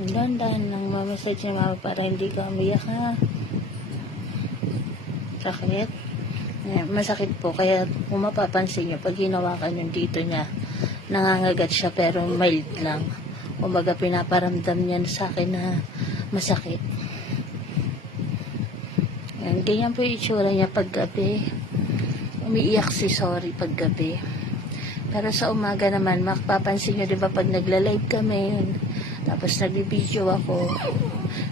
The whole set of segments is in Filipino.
Dahan-dahan ng mamassage ni mama para hindi ka umiyak, ha. Sakit. Masakit po, kaya kung mapapansin nyo, pag hinawakan yung dito niya, nangangagat siya pero mild lang. Kumbaga pinaparamdam niya sa akin na masakit. Yan, ganyan po yung itsura niya pag gabi. Umiiyak si Sorry pag gabi. Pero sa umaga naman, makapapansin nyo, diba, pag nagla-live kami, tapos nag-video ako,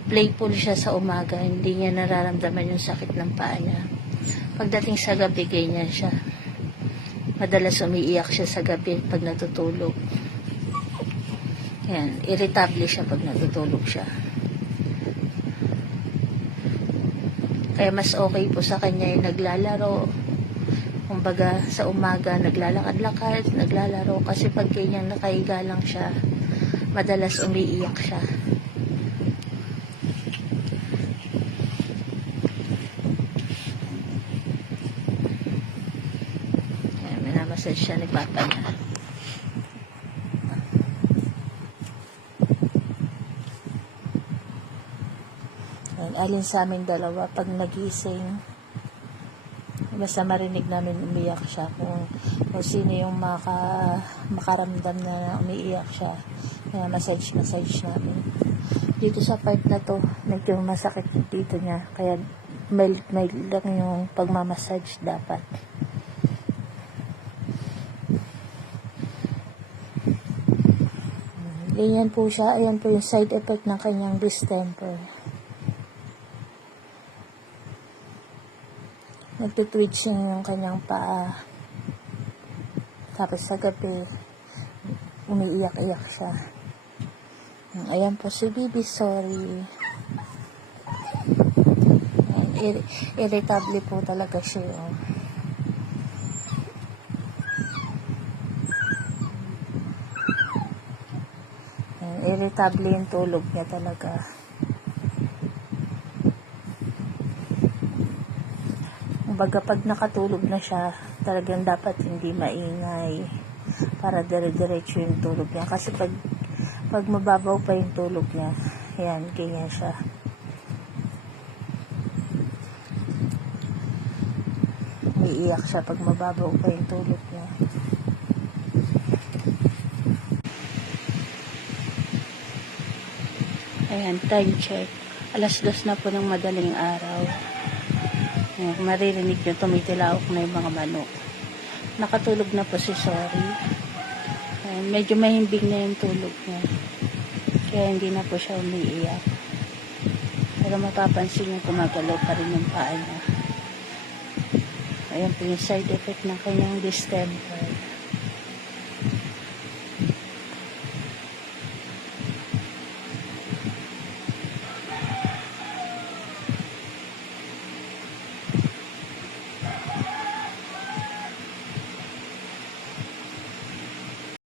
playful siya sa umaga, hindi niya nararamdaman yung sakit ng paa niya. Pagdating sa gabi, ganyan siya. Madalas umiiyak siya sa gabi pag natutulog. Yan, irritable siya pag natutulog siya. Kaya mas okay po sa kanya yung naglalaro. Kumbaga, sa umaga, naglalakad-lakad, naglalaro. Kasi pag ganyan nakahiga lang siya, madalas umiiyak siya. Ayan, minamassage siya ni Papa niya. Ayan, alin sa amin dalawa, pag nagising, basta marinig namin umiyak siya, kung sino yung makaramdam na umiiyak siya, kaya massage namin. Dito sa part na to, medyo masakit dito niya, kaya mild lang yung pagmamassage dapat. Ganyan po siya. Ayan po yung side effect ng kanyang distemper. Nagtitwitch yung kanyang paa. Tapos sa gabi, umiiyak-iyak siya. Ayan po si Bibi, Sorry. Irritable po talaga siya. Oh. Irritable yung tulog niya talaga. Kumbaga pag nakatulog na siya, talagang dapat hindi maingay para dire-diretso yung tulog niya. Kasi pag mababaw pa yung tulog niya, yan, ganyan siya. Umiiyak siya pag mababaw pa yung tulog niya. Ayan, time check. 2:00 na po ng madaling araw. Ayan, maririnig nyo, tumitilaok na yung mga manok. Nakatulog na po si Sorry. Ayan, medyo mahimbing na yung tulog niya. Kaya hindi na po siya umiiyak. Pero mapapansin nyo, gumagalaw pa rin yung paa niya. Ayan po yung side effect ng kanyang distemper.